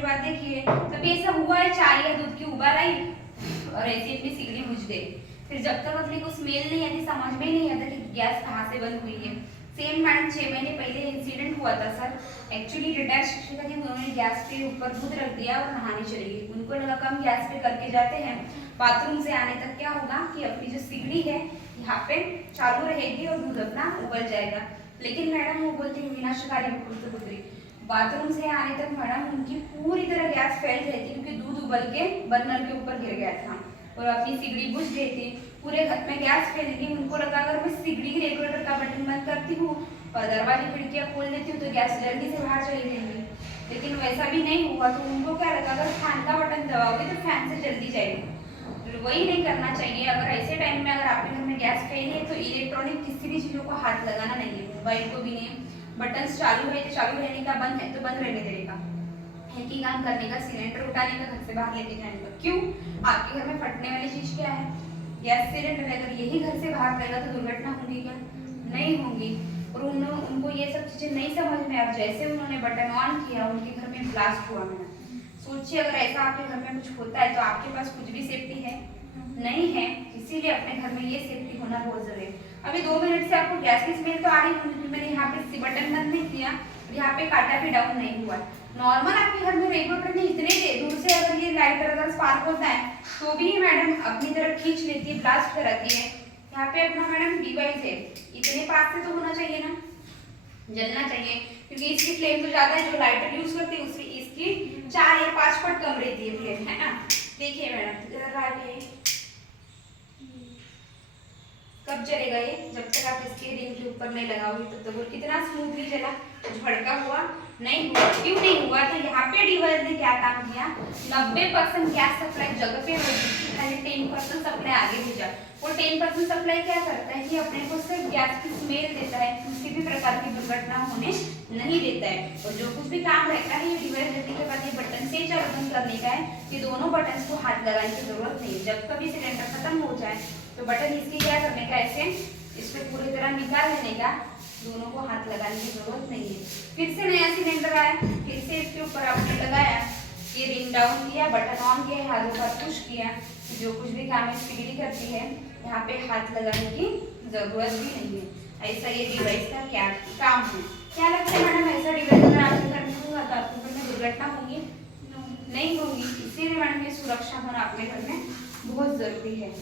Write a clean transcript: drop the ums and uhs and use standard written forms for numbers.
के बाद देखिए तभी ऐसा हुआ है, चाय या दूध की उबाल आई और ऐसे अपनी सिगड़ी बुझ गई। फिर जब तक अपने को स्मेल नहीं आती, समझ में नहीं आता कि गैस कहाँ से बंद हुई है। सेम मैडम 6 महीने पहले इंसिडेंट हुआ था सर। एक्चुअली रिटायर्ड शिक्षिका थी, उन्होंने गैस पे ऊपर दूध रख दिया और नहाने चली गई। उनको लगा कम गैस पे करके जाते हैं, बाथरूम से आने तक क्या होगा कि अपनी जो सिगड़ी है यहाँ पे चालू रहेगी और दूध अपना उबल जाएगा। लेकिन मैडम वो बोलती बिना शिकारी गुजरी, बाथरूम से आने तक मैडम उनकी पूरी तरह गैस फैल गई थी, क्योंकि दूध उबल के बर्नर के ऊपर गिर गया था और अपनी सिगड़ी बुझ गई थी। पूरे घर में गैस फैल गई। उनको लगा अगर मैं सिगड़ी की रेगुलेटर का बटन बंद करती हूँ और दरवाजे खिड़कियाँ खोल देती हूँ तो गैस जल्दी से बाहर चली जाएगी, लेकिन वैसा भी नहीं हुआ। तो उनको क्या लगा अगर फैन का बटन दबाओगे तो फैन से जल्दी जाएगी। तो वही नहीं करना चाहिए। अगर ऐसे टाइम में अगर आपके घर में गैस फैली है तो इलेक्ट्रॉनिक किसी भी चीज़ों को हाथ लगाना नहीं है, मोबाइल को भी नहीं। बटन चालू है तो चालू रहने का, बंद है तो बंद रहने देने का, है कि काम करने का, सिलेंडर उठाने का, घर से बाहर लेके जाने का। क्यों? आपके घर में फटने वाली चीज क्या है? गैस सिलेंडर है। अगर यही घर से बाहर रहेगा तो दुर्घटना होगी क्या? नहीं होगी। और उनको ये सब चीजें नहीं समझ में आ, जैसे उन्होंने बटन ऑन किया उनके घर में ब्लास्ट हुआ। मैंने सोचिए अगर ऐसा आपके घर में कुछ होता है तो आपके पास कुछ भी सेफ्टी है नहीं है। इसीलिए अपने घर में ये सेफ्टी होना बहुत जरूरी है। अभी 2 मिनट से आपको गैस की स्मेल तो आ रही होगी, मैंने यहाँ पे बटन बंद नहीं किया, यहाँ पे काटा भी डाउन नहीं हुआ। नॉर्मल आपके घर में रेगुलेटर में इतने दूर से अगर ये लाइटर अगर स्पार्क होता है तो भी मैडम अपनी तरफ खींच लेती है, ब्लास्ट कराती है। यहाँ पे अपना मैडम डिवाइस है, इतने पास से तो होना चाहिए ना, जलना चाहिए, क्योंकि इसकी फ्लेम तो ज्यादा है। जो लाइटर यूज करते हैं उसकी इसकी 4 या 5 फुट कम रहती है फ्लेम, है ना। देखिए मैडम जरा कब चलेगा ये? जब तक आप इसके रिंग के ऊपर नहीं लगाओगे तब तक। और कितना स्मूथली चला, झड़का हुआ नहीं हुआ। क्यों नहीं हुआ? तो यहाँ पे डिवाइस ने क्या काम किया, 90% गैस सप्लाई जगह पे होगी, खाली 10% सप्लाई आगे भेजा। वो 10% सप्लाई क्या करता है कि अपने को सिर्फ गैस की स्मेल देता है, किसी भी प्रकार की दुर्घटना होने नहीं देता है। और जो कुछ भी काम रहता है ये डिवाइस देने के बाद ये बटन से चालू बंद करने का है। ये दोनों बटन को हाथ लगाने की जरूरत नहीं। जब कभी सिलेंडर खत्म हो जाए तो बटन इसकी क्या करने का, ऐसे इसको पूरी तरह निकाल लेने का, दोनों को हाथ लगाने की जरूरत नहीं है। फिर से नया सिलेंडर आया, फिर से इसके ऊपर आपने लगाया, ये रिंग डाउन किया, बटन ऑन किया, हाथों पर पुश किया, जो कुछ भी काम सिगड़ी करती है यहाँ पे हाथ लगाने की जरूरत भी नहीं है। ऐसा ये डिवाइस का क्या काम है? क्या लगता है मैडम ऐसा डिवाइस अगर आपके घर में होगा तो आपके घर में दुर्घटना होगी? नहीं होगी। इसीलिए मैडम ये सुरक्षा होना अपने घर में बहुत जरूरी है।